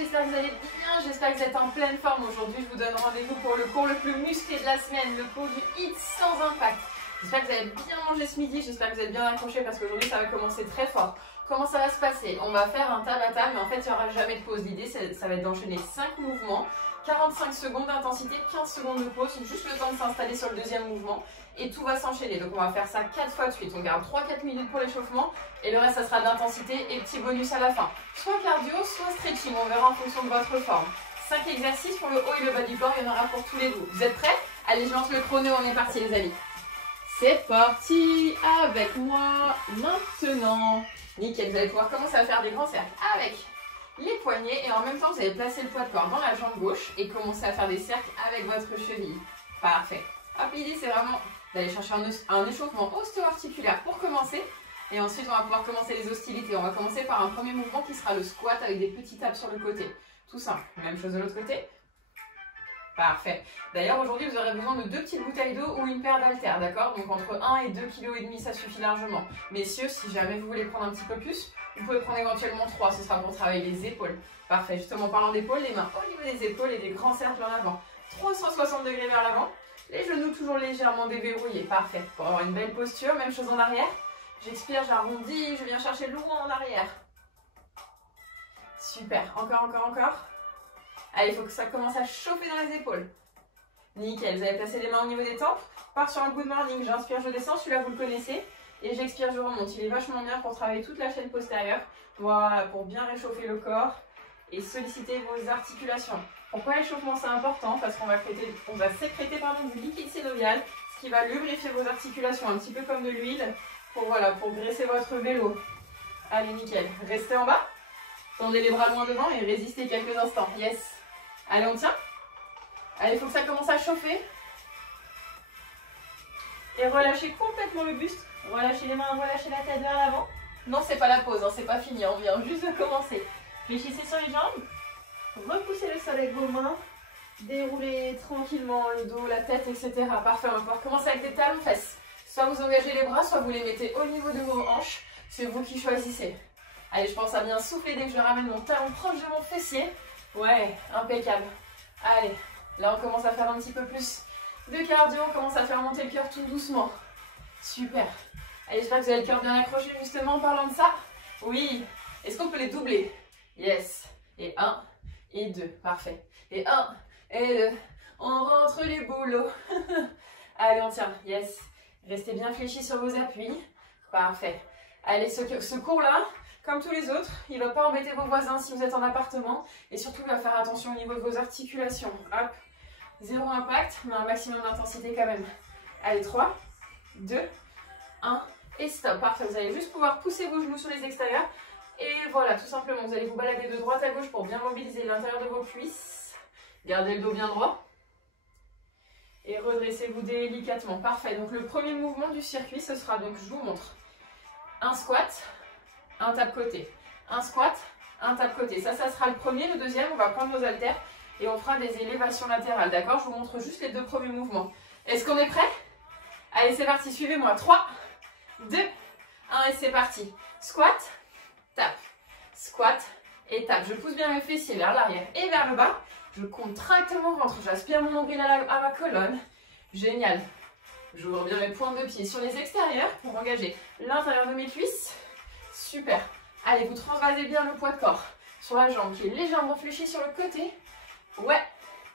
j'espère que vous allez bien, j'espère que vous êtes en pleine forme. Aujourd'hui, je vous donne rendez-vous pour le cours le plus musclé de la semaine, le cours du HIIT sans impact. J'espère que vous avez bien mangé ce midi, j'espère que vous êtes bien accrochés parce qu'aujourd'hui, ça va commencer très fort. Comment ça va se passer? On va faire un Tabata, mais en fait, il n'y aura jamais de pause. L'idée, ça va être d'enchaîner 5 mouvements, 45 secondes d'intensité, 15 secondes de pause, juste le temps de s'installer sur le deuxième mouvement. Et tout va s'enchaîner, donc on va faire ça 4 fois de suite. On garde 3-4 minutes pour l'échauffement et le reste ça sera d'intensité et petit bonus à la fin. Soit cardio, soit stretching, on verra en fonction de votre forme. 5 exercices pour le haut et le bas du corps, il y en aura pour tous les goûts. Vous êtes prêts? Allez, je lance le chrono, on est parti les amis. C'est parti avec moi maintenant. Nickel, vous allez pouvoir commencer à faire des grands cercles avec les poignets et en même temps vous allez placer le poids de corps dans la jambe gauche et commencer à faire des cercles avec votre cheville. Parfait. Hop, l'idée c'est vraiment d'aller chercher un échauffement osteo-articulaire pour commencer. Et ensuite, on va pouvoir commencer les hostilités. On va commencer par un premier mouvement qui sera le squat avec des petits taps sur le côté. Tout simple. Même chose de l'autre côté. Parfait. D'ailleurs, aujourd'hui, vous aurez besoin de 2 petites bouteilles d'eau ou une paire d'haltères, d'accord? Donc, entre 1 et 2,5 kg, ça suffit largement. Messieurs, si jamais vous voulez prendre un petit peu plus, vous pouvez prendre éventuellement 3. Ce sera pour travailler les épaules. Parfait. Justement, en parlant d'épaules, les mains au niveau des épaules et des grands cercles en avant. 360 degrés vers l'avant. Les genoux toujours légèrement déverrouillés, parfait. Pour avoir une belle posture, même chose en arrière. J'expire, j'arrondis, je viens chercher loin en arrière. Super, encore. Allez, il faut que ça commence à chauffer dans les épaules. Nickel, vous allez placer les mains au niveau des tempes. Part sur un good morning, j'inspire, je descends, celui-là vous le connaissez. Et j'expire, je remonte. Il est vachement bien pour travailler toute la chaîne postérieure. Voilà, pour bien réchauffer le corps et solliciter vos articulations. Pourquoi l'échauffement c'est important? Parce qu'on va sécréter du liquide synovial, ce qui va lubrifier vos articulations, un petit peu comme de l'huile, pour graisser votre vélo. Allez, nickel. Restez en bas, tendez les bras loin devant et résistez quelques instants. Yes. Allez, on tient. Allez, il faut que ça commence à chauffer. Et relâchez complètement le buste. Relâchez les mains, relâchez la tête vers l'avant. Non, c'est pas la pause, hein, c'est pas fini, on vient juste de commencer. Fléchissez sur les jambes. Repoussez le sol avec vos mains, déroulez tranquillement le dos, la tête, etc. Parfait, on va pouvoir commencer avec des talons fesses. Soit vous engagez les bras, soit vous les mettez au niveau de vos hanches. C'est vous qui choisissez. Allez, je pense à bien souffler dès que je ramène mon talon proche de mon fessier. Ouais, impeccable. Allez, là on commence à faire un petit peu plus de cardio, on commence à faire monter le cœur tout doucement. Super. Allez, j'espère que vous avez le cœur bien accroché justement en parlant de ça. Oui. Est-ce qu'on peut les doubler? Yes. Et 1. Et 2, parfait. Et 1, et 2, on rentre les boulots. Allez, on tient, yes. Restez bien fléchis sur vos appuis. Parfait. Allez, ce cours-là, comme tous les autres, il ne va pas embêter vos voisins si vous êtes en appartement. Et surtout, il va faire attention au niveau de vos articulations. Hop, 0 impact, mais un maximum d'intensité quand même. Allez, 3, 2, 1, et stop. Parfait, vous allez juste pouvoir pousser vos genoux sur les extérieurs. Et voilà, tout simplement, vous allez vous balader de droite à gauche pour bien mobiliser l'intérieur de vos cuisses. Gardez le dos bien droit. Et redressez-vous délicatement. Parfait, donc le premier mouvement du circuit, ce sera donc, je vous montre, un squat, un tap côté. Un squat, un tap côté. Ça sera le premier. Le deuxième, on va prendre nos haltères et on fera des élévations latérales. D'accord? Je vous montre juste les 2 premiers mouvements. Est-ce qu'on est prêt? Allez, c'est parti, suivez-moi. 3, 2, 1 et c'est parti. Squat. Tap, squat et tap. Je pousse bien mes fessiers vers l'arrière et vers le bas. Je contracte mon ventre, j'aspire mon nombril à ma colonne. Génial. J'ouvre bien mes pointes de pied sur les extérieurs pour engager l'intérieur de mes cuisses. Super. Allez, vous transvasez bien le poids de corps sur la jambe qui est légèrement fléchie sur le côté. Ouais,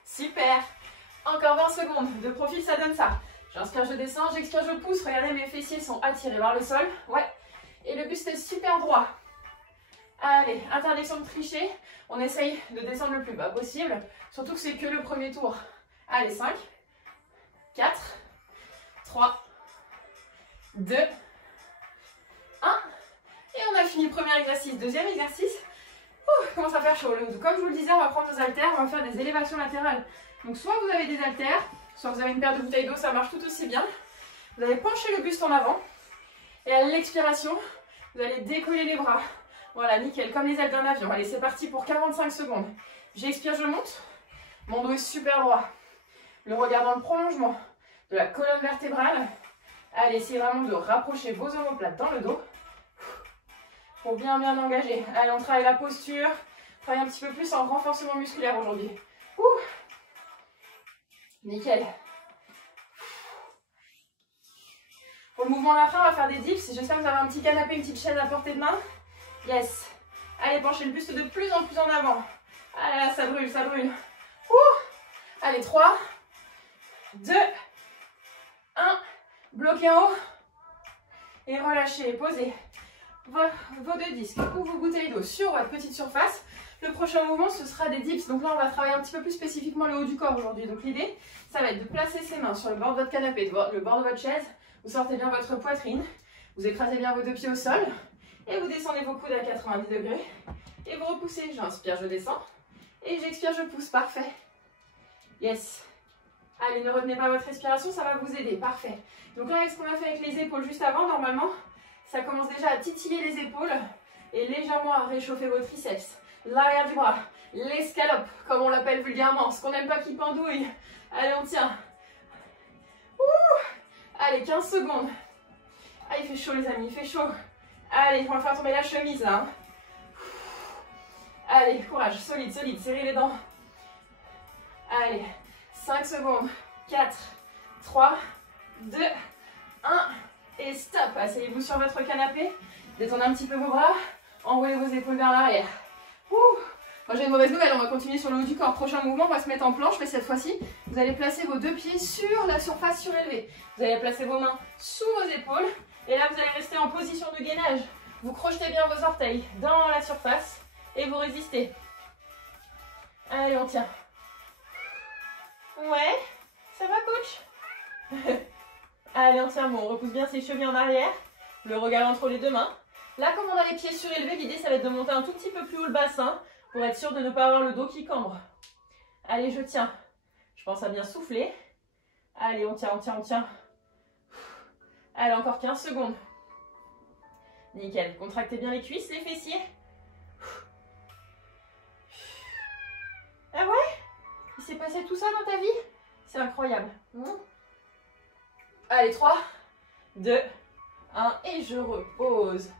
super. Encore 20 secondes. De profil, ça donne ça. J'inspire, je descends, j'expire, je pousse. Regardez, mes fessiers sont attirés vers le sol. Ouais. Et le buste est super droit. Allez, interdiction de tricher, on essaye de descendre le plus bas possible, surtout que c'est que le premier tour. Allez, 5, 4, 3, 2, 1. Et on a fini le premier exercice. Deuxième exercice, commence à faire chaud. Comme je vous le disais, on va prendre nos haltères, on va faire des élévations latérales. Donc soit vous avez des haltères, soit vous avez une paire de bouteilles d'eau, ça marche tout aussi bien. Vous allez pencher le buste en avant et à l'expiration, vous allez décoller les bras. Voilà, nickel, comme les ailes d'un avion. Allez, c'est parti pour 45 secondes. J'expire, je monte. Mon dos est super droit. Le regard dans le prolongement de la colonne vertébrale. Allez, essayez vraiment de rapprocher vos omoplates dans le dos pour bien engager. Allez, on travaille la posture. Travaille un petit peu plus en renforcement musculaire aujourd'hui. Nickel. Pour le mouvement d'après, on va faire des dips. J'espère que vous avez un petit canapé, une petite chaise à portée de main. Yes. Allez, penchez le buste de plus en plus en avant. Ah là, ça brûle, ça brûle. Allez, 3, 2, 1. Bloquez en haut. Et relâchez, posez vos deux disques ou vos bouteilles d'eau sur votre petite surface. Le prochain mouvement, ce sera des dips. Donc là, on va travailler un petit peu plus spécifiquement le haut du corps aujourd'hui. Donc l'idée, ça va être de placer ses mains sur le bord de votre canapé, le bord de votre chaise. Vous sortez bien votre poitrine. Vous écrasez bien vos deux pieds au sol. Et vous descendez vos coudes à 90 degrés. Et vous repoussez. J'inspire, je descends. Et j'expire, je pousse. Parfait. Yes. Allez, ne retenez pas votre respiration, ça va vous aider. Parfait. Donc là, avec ce qu'on a fait avec les épaules juste avant, normalement, ça commence déjà à titiller les épaules et légèrement à réchauffer vos triceps. L'arrière du bras, l'escalope, comme on l'appelle vulgairement, ce qu'on n'aime pas qui pendouille. Allez, on tient. Allez, 15 secondes. Ah, il fait chaud, les amis, il fait chaud. Allez, on va faire tomber la chemise, là. Allez, courage, solide, solide, serrez les dents. Allez, 5 secondes. 4, 3, 2, 1. Et stop. Asseyez-vous sur votre canapé. Détendez un petit peu vos bras. Enroulez vos épaules vers l'arrière. Moi, j'ai une mauvaise nouvelle. On va continuer sur le haut du corps. Prochain mouvement, on va se mettre en planche. Mais cette fois-ci, vous allez placer vos deux pieds sur la surface surélevée. Vous allez placer vos mains sous vos épaules. Et là, vous allez rester en position de gainage. Vous crochetez bien vos orteils dans la surface. Et vous résistez. Allez, on tient. Ouais, ça va, coach? Allez, on tient bon. On repousse bien ses chevilles en arrière. Le regard entre les deux mains. Là, comme on a les pieds surélevés, l'idée, ça va être de monter un tout petit peu plus haut le bassin pour être sûr de ne pas avoir le dos qui cambre. Allez, je tiens. Je pense à bien souffler. Allez, on tient, on tient, on tient. Allez, encore 15 secondes. Nickel. Contractez bien les cuisses, les fessiers. Ah ouais? Il s'est passé tout ça dans ta vie? C'est incroyable. Allez, 3, 2, 1. Et je repose.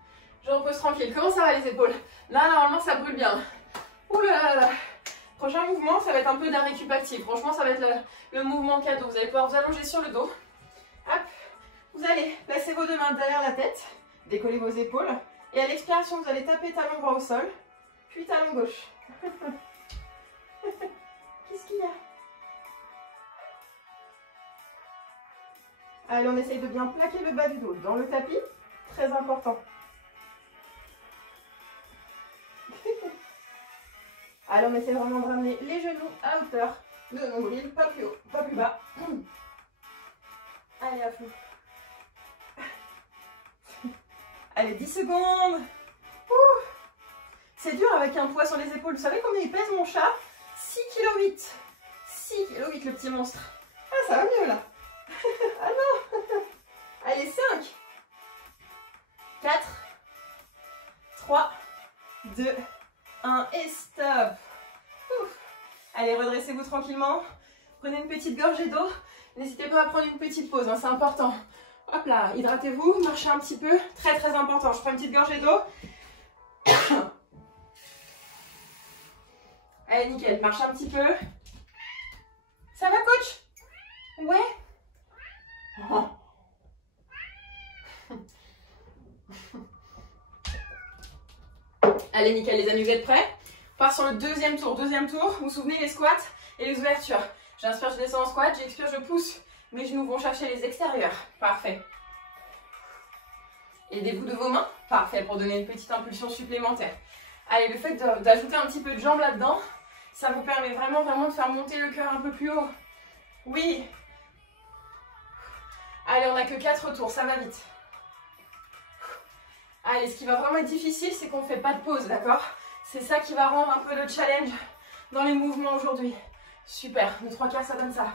Je repose tranquille. Comment ça va les épaules? Là, normalement, ça brûle bien. Ouh là là là. Prochain mouvement, ça va être un peu d'un récup actif. Franchement, ça va être le mouvement cadeau. Vous allez pouvoir vous allonger sur le dos. Hop. Vous allez placer vos deux mains derrière la tête. Décoller vos épaules. Et à l'expiration, vous allez taper talon droit au sol. Puis talon gauche. Qu'est-ce qu'il y a? Allez, on essaye de bien plaquer le bas du dos dans le tapis. Très important. Allez, on essaie vraiment de ramener les genoux à hauteur de nombril, pas plus haut, pas plus bas. Allez, à fond. Allez, 10 secondes. C'est dur avec un poids sur les épaules. Vous savez combien il pèse mon chat? 6,8 kg. 6,8 kg le petit monstre. Ah, ça va mieux là. Ah non. Allez, 5, 4, 3, 2, 1 et stop. Ouf. Allez, redressez-vous tranquillement. Prenez une petite gorgée d'eau. N'hésitez pas à prendre une petite pause, hein, c'est important. Hop là, hydratez-vous, marchez un petit peu. Très très important. Je prends une petite gorgée d'eau. Allez, nickel, marchez un petit peu. Ça va, coach? Ouais. Oh. Allez, nickel, les amis, vous êtes prêts? On part sur le deuxième tour. Deuxième tour, vous vous souvenez, les squats et les ouvertures. J'inspire, je descends en squat, j'expire, je pousse. Mes genoux vont chercher les extérieurs. Parfait. Aidez-vous de vos mains. Parfait, pour donner une petite impulsion supplémentaire. Allez, le fait d'ajouter un petit peu de jambes là-dedans, ça vous permet vraiment de faire monter le cœur un peu plus haut. Oui. Allez, on n'a que 4 tours, ça va vite. Allez, ce qui va vraiment être difficile, c'est qu'on ne fait pas de pause, d'accord? C'est ça qui va rendre un peu le challenge dans les mouvements aujourd'hui. Super, le 3/4, ça donne ça.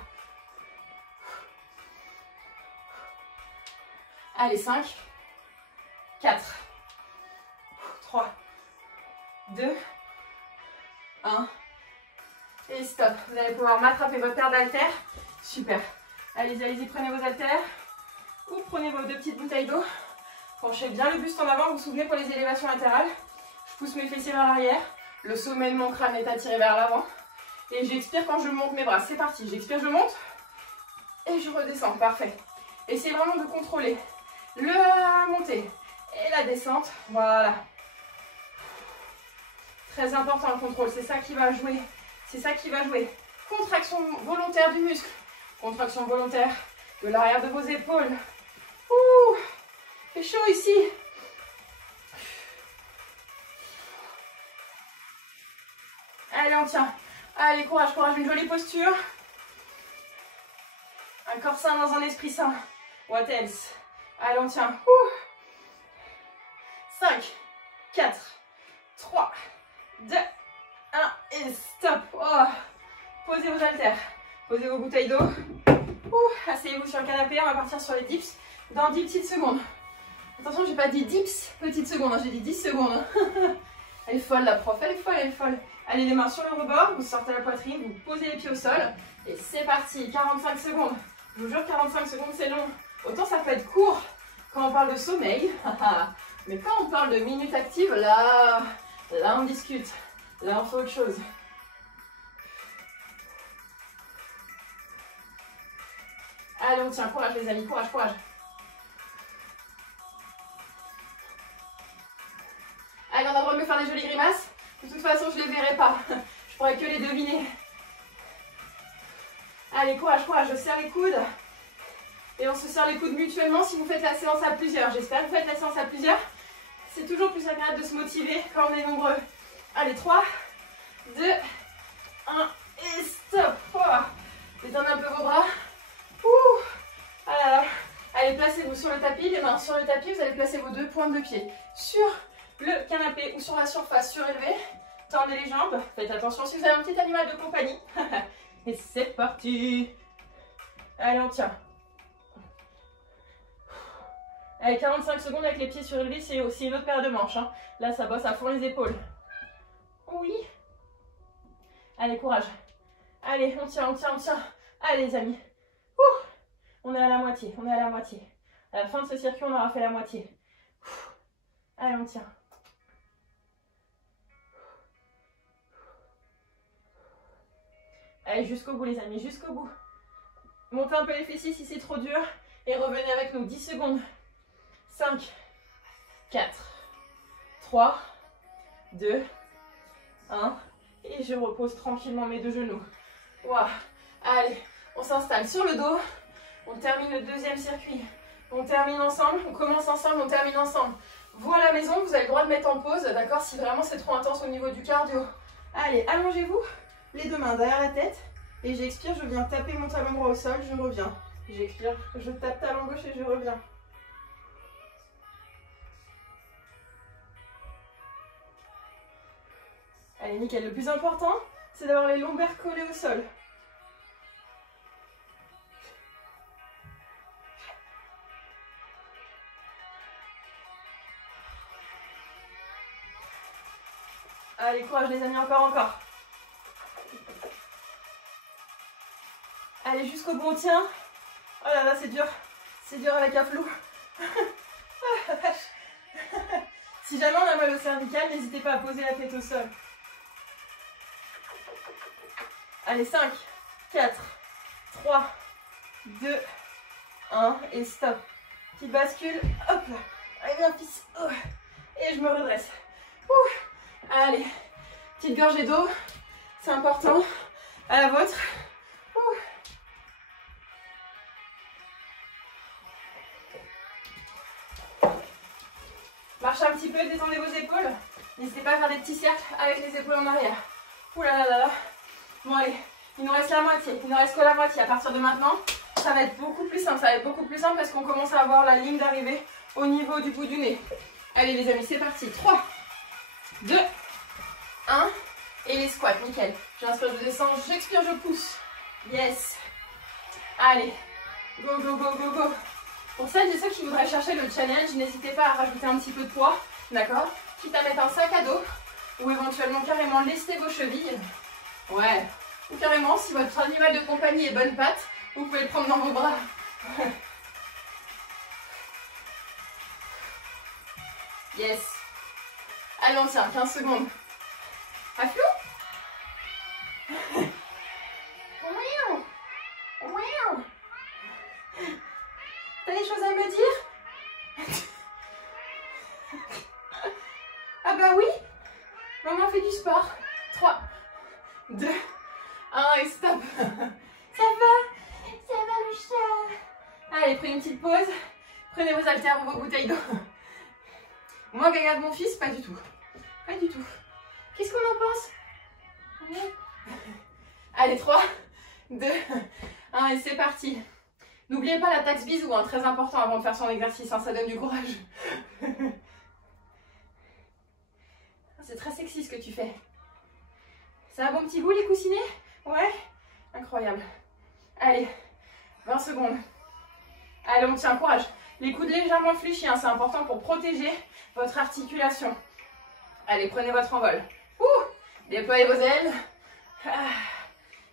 Allez, 5, 4, 3, 2, 1. Et stop. Vous allez pouvoir m'attraper votre paire d'haltères. Super. Allez-y, allez-y, prenez vos haltères. Ou prenez vos deux petites bouteilles d'eau. Penchez bien le buste en avant. Vous vous souvenez pour les élévations latérales. Je pousse mes fessiers vers l'arrière. Le sommet de mon crâne est attiré vers l'avant. Et j'expire quand je monte mes bras. C'est parti, j'expire, je monte. Et je redescends, parfait. Essayez vraiment de contrôler la montée et la descente. Voilà. Très important le contrôle, c'est ça qui va jouer. C'est ça qui va jouer. Contraction volontaire du muscle. Contraction volontaire de l'arrière de vos épaules. Ouh, fait chaud ici. Allez, on tient. Allez, courage, courage, une jolie posture. Un corps sain dans un esprit sain. What else? Allez, on tient. 5, 4, 3, 2, 1 et stop. Oh. Posez vos haltères, posez vos bouteilles d'eau. Asseyez-vous sur le canapé, on va partir sur les dips dans 10 petites secondes. Attention, j'ai pas dit dips petites secondes, j'ai dit 10 secondes. Elle est folle la prof, elle est folle, elle est folle. Allez, les mains sur le rebord, vous sortez la poitrine, vous posez les pieds au sol. Et c'est parti, 45 secondes. Je vous jure, 45 secondes c'est long. Autant ça peut être court quand on parle de sommeil. Mais quand on parle de minutes actives, là on discute. Là on fait autre chose. Allez, on tient, courage les amis, courage, courage. Allez, on a le droit de me faire des jolies grimaces. De toute façon, je ne les verrai pas. Je pourrais que les deviner. Allez, courage, courage, je serre les coudes. Et on se serre les coudes mutuellement si vous faites la séance à plusieurs. J'espère que vous faites la séance à plusieurs. C'est toujours plus agréable de se motiver quand on est nombreux. Allez, 3, 2, 1 et stop. Détendez un peu vos bras. Ah là là. Allez, placez-vous sur le tapis, les mains sur le tapis. Vous allez placer vos deux pointes de pied sur le canapé ou sur la surface surélevée. Tendez les jambes. Faites attention si vous avez un petit animal de compagnie. Et c'est parti. Allez, on tient. Allez, 45 secondes avec les pieds surélevés, c'est aussi une autre paire de manches. Hein. Là, ça bosse à fond les épaules. Oui. Allez, courage. Allez, on tient, on tient, on tient. Allez, les amis. On est à la moitié, on est à la moitié. À la fin de ce circuit, on aura fait la moitié. Allez, on tient. Allez, jusqu'au bout, les amis, jusqu'au bout. Montez un peu les fessiers si c'est trop dur. Et revenez avec nous, 10 secondes. 5, 4, 3, 2, 1. Et je repose tranquillement mes deux genoux. Wow. Allez, on s'installe sur le dos. On termine le deuxième circuit. On termine ensemble, on commence ensemble, on termine ensemble. Vous à la maison, vous avez le droit de mettre en pause, d'accord, si vraiment c'est trop intense au niveau du cardio. Allez, allongez-vous, les deux mains derrière la tête. Et j'expire, je viens taper mon talon droit au sol, je reviens. J'expire, je tape talon gauche et je reviens. Allez, nickel. Le plus important, c'est d'avoir les lombaires collés au sol. Allez, courage les amis, encore. Allez, jusqu'au bout, on tient. Oh là là, c'est dur. C'est dur avec un flou. Si jamais on a mal au cervical, n'hésitez pas à poser la tête au sol. Allez, 5, 4, 3, 2, 1 et stop. Petite bascule, hop là. Allez, viens fils. Et je me redresse. Allez, petite gorgée d'eau, c'est important. À la vôtre. Marchez un petit peu, détendez vos épaules. N'hésitez pas à faire des petits cercles avec les épaules en arrière. Ouh là là là là. Bon allez, il nous reste la moitié. Il nous reste que la moitié. À partir de maintenant, ça va être beaucoup plus simple. Ça va être beaucoup plus simple parce qu'on commence à avoir la ligne d'arrivée au niveau du bout du nez. Allez les amis, c'est parti. 3, 2, 1. Et les squats, nickel. J'inspire, je descends, j'expire, je pousse. Yes. Allez, go, go, go, go, go. Pour celles et ceux qui voudraient chercher le challenge, n'hésitez pas à rajouter un petit peu de poids, d'accord? Quitte à mettre un sac à dos, ou éventuellement carrément lester vos chevilles. Ouais. Ou carrément, si votre animal de compagnie est bonne patte, vous pouvez le prendre dans vos bras. Yes. Allez, on tient, 15 secondes. À flou? T'as des choses à me dire? Ah bah oui. Maman fait du sport. 3, 2, 1 et stop. Ça va le chat. Allez, prenez une petite pause. Prenez vos haltères ou vos bouteilles d'eau. Moi, gaga de mon fils, pas du tout. Pas du tout. Qu'est-ce qu'on en pense? Allez, 3, 2, 1 et c'est parti. N'oubliez pas la taxe bisou, hein, très important avant de faire son exercice, hein, ça donne du courage. C'est très sexy ce que tu fais. Ça a un bon petit goût les coussinets? Ouais? Incroyable. Allez, 20 secondes. Allez, on tient, courage. Les coudes légèrement fléchis, hein, c'est important pour protéger votre articulation. Allez, prenez votre envol. Déployez vos ailes.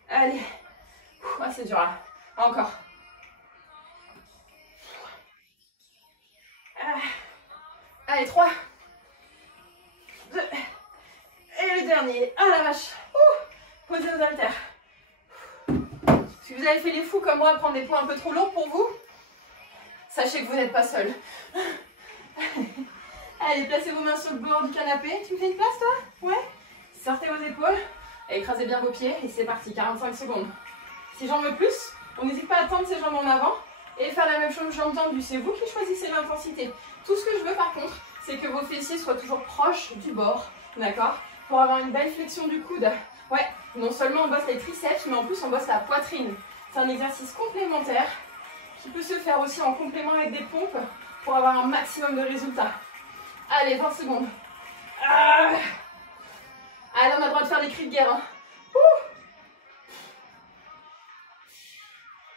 Allez. C'est dur là. Encore. Allez, 3, 2, et le dernier. Ah la vache. Posez vos haltères. Si vous avez fait les fous comme moi, prendre des poids un peu trop lourds pour vous, sachez que vous n'êtes pas seul. Allez, placez vos mains sur le bord du canapé. Tu me fais une place, toi? Ouais. Sortez vos épaules. Et écrasez bien vos pieds. Et c'est parti, 45 secondes. Si j'en veux plus, on n'hésite pas à tendre ses jambes en avant et faire la même chose, jambes tendues. C'est vous qui choisissez l'intensité. Tout ce que je veux, par contre, c'est que vos fessiers soient toujours proches du bord. D'accord? Pour avoir une belle flexion du coude. Ouais, non seulement on bosse les triceps, mais en plus on bosse la poitrine. C'est un exercice complémentaire qui peut se faire aussi en complément avec des pompes pour avoir un maximum de résultats. Allez, 20 secondes. Allez, on a le droit de faire des cris de guerre. Hein.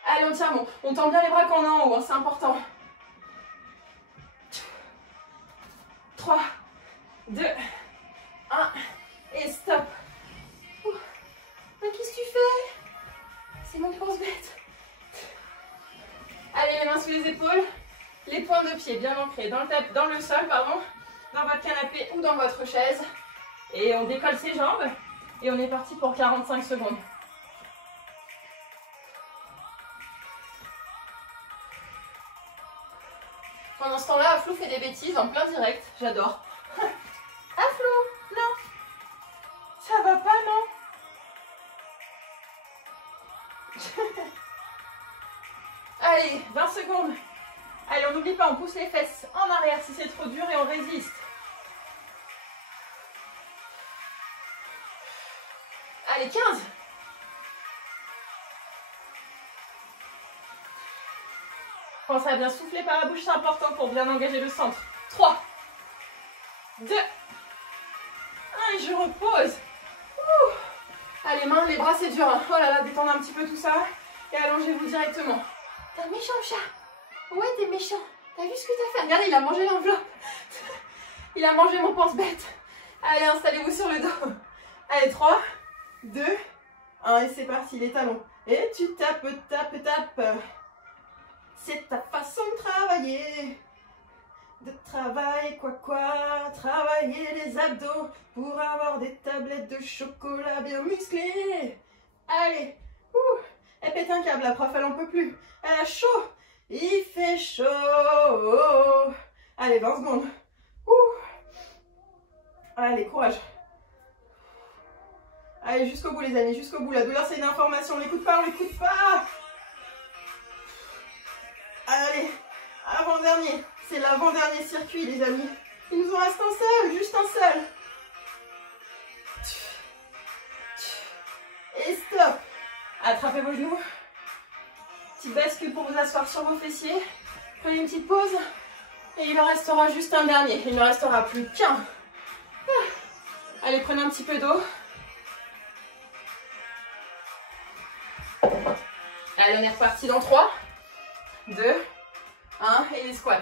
Allez, on tient bon. On tend bien les bras quand on est en haut, hein, c'est important. 3, 2, 1, et stop. Mais qu'est-ce que tu fais? C'est mon pense-bête. Allez, les mains sous les épaules. Les pointes de pied bien ancrées dans le sol, pardon, dans votre canapé ou dans votre chaise. Et on décolle ses jambes. Et on est parti pour 45 secondes. Pendant ce temps-là, Aflou fait des bêtises en plein direct. J'adore. Aflou, non. Ça va pas, non? Allez, 20 secondes. Allez, on n'oublie pas, on pousse les fesses en arrière si c'est trop dur et on résiste. Allez, 15. Pensez à bien souffler par la bouche, c'est important pour bien engager le centre. 3, 2, 1 et je repose. Allez, mains, les bras, c'est dur. Hein. Oh là là, détendez un petit peu tout ça et allongez-vous directement. T'es un méchant chat. Ouais, t'es méchant. T'as vu ce que t'as fait? Regardez, il a mangé l'enveloppe. Il a mangé mon pense-bête. Allez, installez-vous sur le dos. Allez, 3, 2, 1 et c'est parti, les talons. Et tu tapes, tapes, tapes. C'est ta façon de travailler. De travailler quoi, travailler les abdos pour avoir des tablettes de chocolat bien musclées. Allez, elle pète un câble, la prof, elle en peut plus. Elle a chaud, il fait chaud. Allez, 20 secondes. Allez, courage. Allez, jusqu'au bout les amis, jusqu'au bout. La douleur c'est une information, on l'écoute pas, on l'écoute pas. Allez, avant-dernier. C'est l'avant-dernier circuit, les amis. Il nous en reste un seul, juste un seul. Et stop. Attrapez vos genoux. Petite bascule pour vous asseoir sur vos fessiers. Prenez une petite pause. Et il en restera juste un dernier. Il ne restera plus qu'un. Allez, prenez un petit peu d'eau. Allez, on est reparti dans 3, 2, 1 et les squats.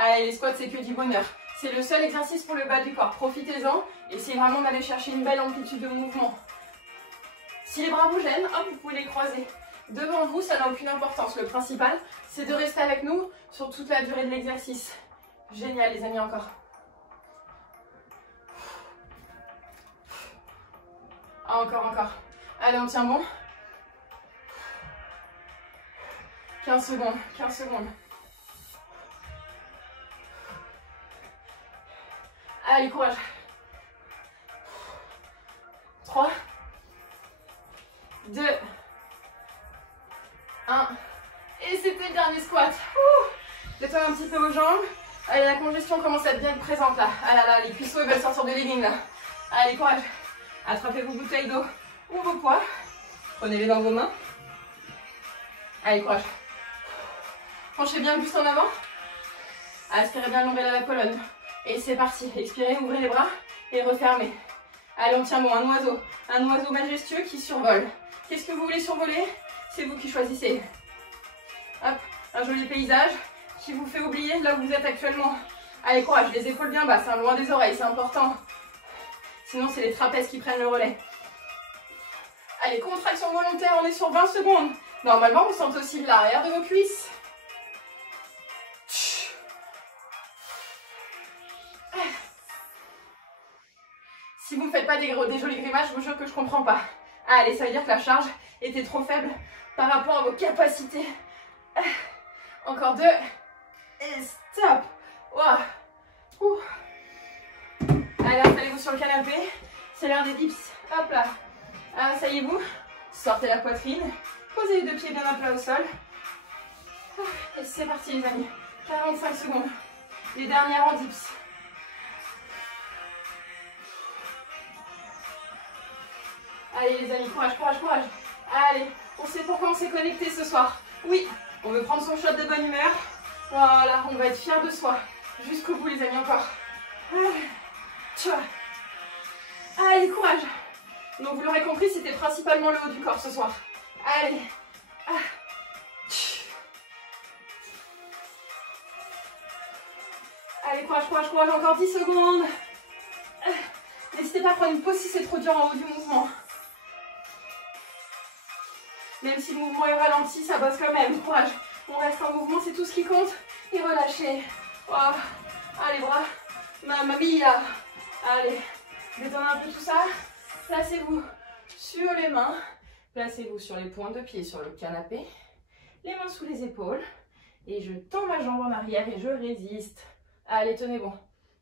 Allez, les squats, c'est que du bonheur. C'est le seul exercice pour le bas du corps. Profitez-en. Essayez vraiment d'aller chercher une belle amplitude de mouvement. Si les bras vous gênent, hop, vous pouvez les croiser. Devant vous, ça n'a aucune importance. Le principal, c'est de rester avec nous sur toute la durée de l'exercice. Génial, les amis, encore. Encore, encore. Allez, on tient bon. 15 secondes, 15 secondes. Allez, courage. 3, 2, 1. Et c'était le dernier squat. Détends un petit peu aux jambes. Allez, la congestion commence à être bien présente là. Ah là là, les cuisseaux ils veulent sortir de legging là. Allez, courage. Attrapez vos bouteilles d'eau ou vos poids. Prenez-les dans vos mains. Allez, courage. Penchez bien le buste en avant. Aspirez bien l'ombrelle à la colonne. Et c'est parti. Expirez, ouvrez les bras et refermez. Allez, on tient bon. Un oiseau majestueux qui survole. Qu'est-ce que vous voulez survoler? C'est vous qui choisissez. Hop, un joli paysage qui vous fait oublier là où vous êtes actuellement. Allez, courage, les épaules bien basses, hein, loin des oreilles, c'est important. Sinon, c'est les trapèzes qui prennent le relais. Allez, contraction volontaire, on est sur 20 secondes. Normalement, vous sentez aussi l'arrière de vos cuisses. Si vous ne faites pas des jolies grimaces, je vous jure que je ne comprends pas. Allez, ça veut dire que la charge était trop faible par rapport à vos capacités. Encore 2. Et stop. Wow. Allez, installez-vous sur le canapé. C'est l'heure des dips. Hop là. Asseyez-vous. Sortez la poitrine. Posez les deux pieds bien à plat au sol. Et c'est parti les amis. 45 secondes. Les dernières en dips. Allez les amis, courage, courage, courage. Allez, on sait pourquoi on s'est connecté ce soir. Oui, on veut prendre son shot de bonne humeur. Voilà, on va être fiers de soi. Jusqu'au bout les amis, encore. Allez, courage. Donc vous l'aurez compris, c'était principalement le haut du corps ce soir. Allez. Allez, courage, courage, courage. Encore 10 secondes. N'hésitez pas à prendre une pause si c'est trop dur en haut du mouvement. Même si le mouvement est ralenti, ça bosse quand même. Courage. On reste en mouvement, c'est tout ce qui compte. Et relâchez. Oh. Allez, bras. Mamma mia. Allez. Détendez un peu tout ça. Placez-vous sur les mains. Placez-vous sur les pointes de pied sur le canapé. Les mains sous les épaules. Et je tends ma jambe en arrière et je résiste. Allez, tenez bon.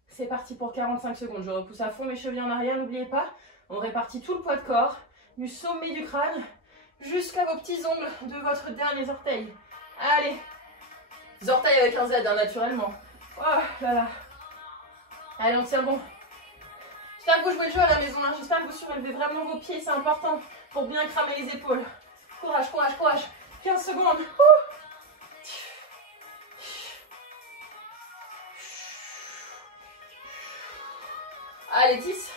C'est parti pour 45 secondes. Je repousse à fond mes chevilles en arrière. N'oubliez pas, on répartit tout le poids de corps. Du sommet du crâne jusqu'à vos petits ongles de votre dernier orteil. Allez. Les orteils avec un Z, hein, naturellement. Oh là là. Allez, on tient bon. J'espère que vous jouez le jeu à la maison. Hein. J'espère que vous surélevez vraiment vos pieds. C'est important pour bien cramer les épaules. Courage, courage, courage. 15 secondes. Allez, 10.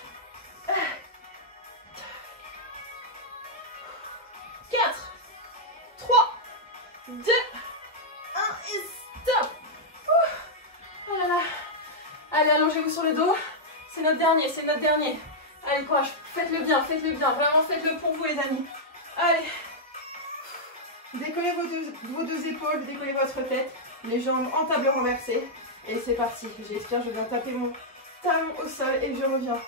4, 3, 2, 1 et stop. Oh là là. Allez, allongez-vous sur le dos. C'est notre dernier, c'est notre dernier. Allez, courage. Faites-le bien, vraiment faites-le pour vous les amis. Allez. Décollez vos deux épaules, décollez votre tête. Les jambes en table renversée. Et c'est parti. J'espère, je viens taper mon talon au sol et je reviens.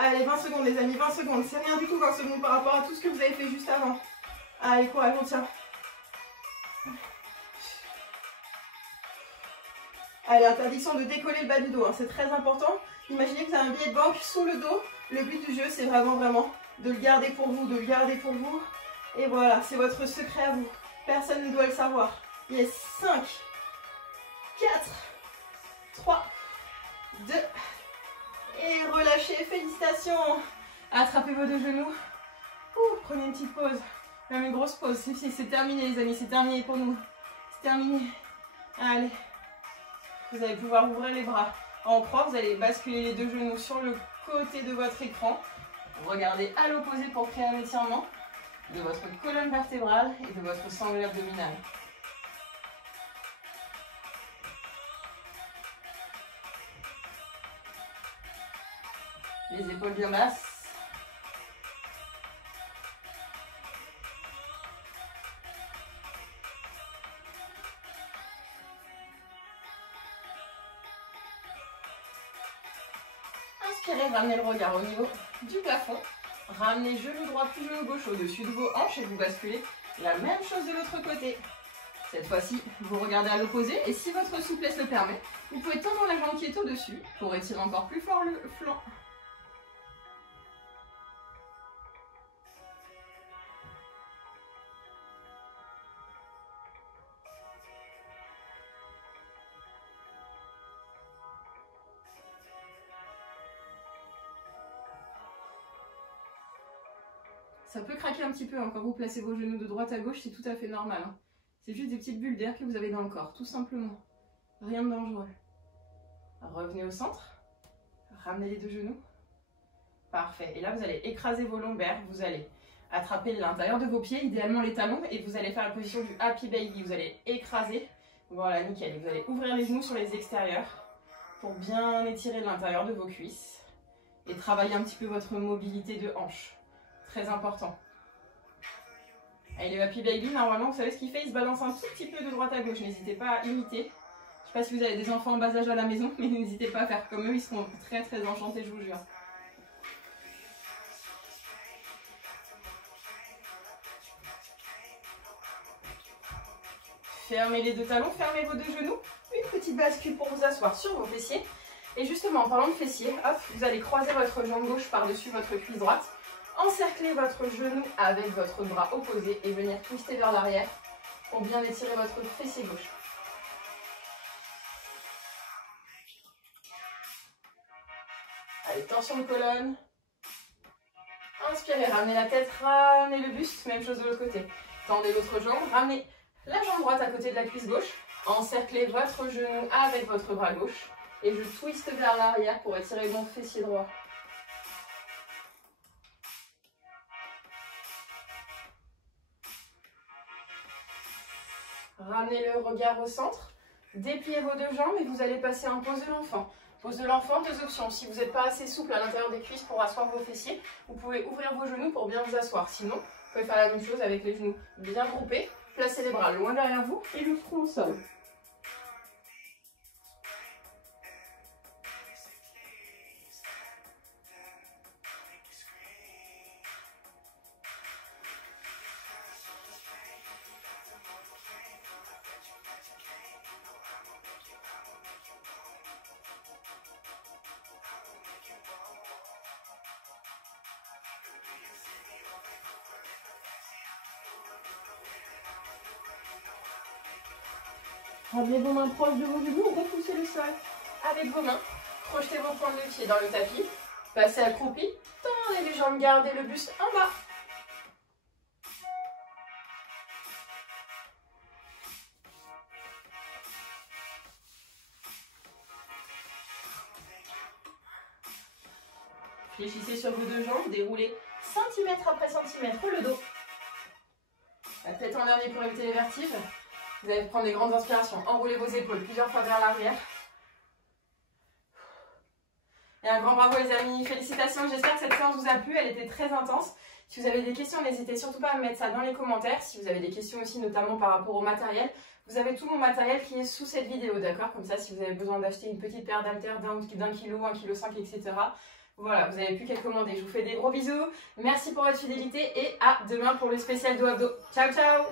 Allez, 20 secondes les amis, 20 secondes. C'est rien du tout 20 secondes par rapport à tout ce que vous avez fait juste avant. Allez, courage, on tient. Allez, interdiction de décoller le bas du dos, hein, c'est très important. Imaginez que vous avez un billet de banque sous le dos. Le but du jeu, c'est vraiment de le garder pour vous, de le garder pour vous. Et voilà, c'est votre secret à vous. Personne ne doit le savoir. Yes, 5, 4, 3, 2... Et relâchez, félicitations. Attrapez vos deux genoux. Prenez une petite pause. Même une grosse pause. C'est terminé les amis, c'est terminé pour nous. C'est terminé. Allez. Vous allez pouvoir ouvrir les bras en croix. Vous allez basculer les deux genoux sur le côté de votre écran. Regardez à l'opposé pour créer un étirement de votre colonne vertébrale et de votre sangle abdominale. Les épaules bien basses. Inspirez, ramenez le regard au niveau du plafond. Ramenez genou droit puis genou gauche au-dessus de vos hanches et vous basculez la même chose de l'autre côté. Cette fois-ci, vous regardez à l'opposé et si votre souplesse le permet, vous pouvez tendre la jambe qui est au-dessus pour étirer encore plus fort le flanc. Ça peut craquer un petit peu quand vous placez vos genoux de droite à gauche, c'est tout à fait normal. C'est juste des petites bulles d'air que vous avez dans le corps, tout simplement. Rien de dangereux. Revenez au centre. Ramenez les deux genoux. Parfait. Et là, vous allez écraser vos lombaires. Vous allez attraper l'intérieur de vos pieds, idéalement les talons, et vous allez faire la position du Happy Baby. Vous allez écraser. Voilà, nickel. Et vous allez ouvrir les genoux sur les extérieurs pour bien étirer l'intérieur de vos cuisses et travailler un petit peu votre mobilité de hanche. Très important. Allez, le Happy Baby, normalement, vous savez ce qu'il fait? Il se balance un tout petit peu de droite à gauche. N'hésitez pas à imiter. Je ne sais pas si vous avez des enfants en bas âge à la maison, mais n'hésitez pas à faire comme eux. Ils seront très très enchantés, je vous jure. Fermez les deux talons, fermez vos deux genoux. Une petite bascule pour vous asseoir sur vos fessiers. Et justement, en parlant de fessiers, hop, vous allez croiser votre jambe gauche par-dessus votre cuisse droite. Encerclez votre genou avec votre bras opposé et venir twister vers l'arrière pour bien étirer votre fessier gauche. Allez, torsion de colonne. Inspirez, ramenez la tête, ramenez le buste, même chose de l'autre côté. Tendez l'autre jambe, ramenez la jambe droite à côté de la cuisse gauche. Encerclez votre genou avec votre bras gauche et je twiste vers l'arrière pour étirer mon fessier droit. Ramenez le regard au centre, dépliez vos deux jambes et vous allez passer en pose de l'enfant. Pose de l'enfant, deux options. Si vous n'êtes pas assez souple à l'intérieur des cuisses pour asseoir vos fessiers, vous pouvez ouvrir vos genoux pour bien vous asseoir. Sinon, vous pouvez faire la même chose avec les genoux bien groupés. Placez les bras loin derrière vous et le front au sol. Ramenez vos mains proches de vos genoux, repoussez le sol avec vos mains. Projetez vos pointes de pied dans le tapis. Passez accroupi, tendez les jambes, gardez le buste en bas. Fléchissez sur vos deux jambes, déroulez centimètre après centimètre le dos. La tête en dernier pour éviter les vertiges. Vous allez prendre des grandes inspirations. Enroulez vos épaules plusieurs fois vers l'arrière. Et un grand bravo les amis. Félicitations. J'espère que cette séance vous a plu. Elle était très intense. Si vous avez des questions, n'hésitez surtout pas à me mettre ça dans les commentaires. Si vous avez des questions aussi, notamment par rapport au matériel, vous avez tout mon matériel qui est sous cette vidéo, d'accord? Comme ça, si vous avez besoin d'acheter une petite paire d'haltères d'1 kg, 1,5 kg, etc. Voilà, vous n'avez plus qu'à commander. Je vous fais des gros bisous. Merci pour votre fidélité et à demain pour le spécial dos abdos. Ciao, ciao.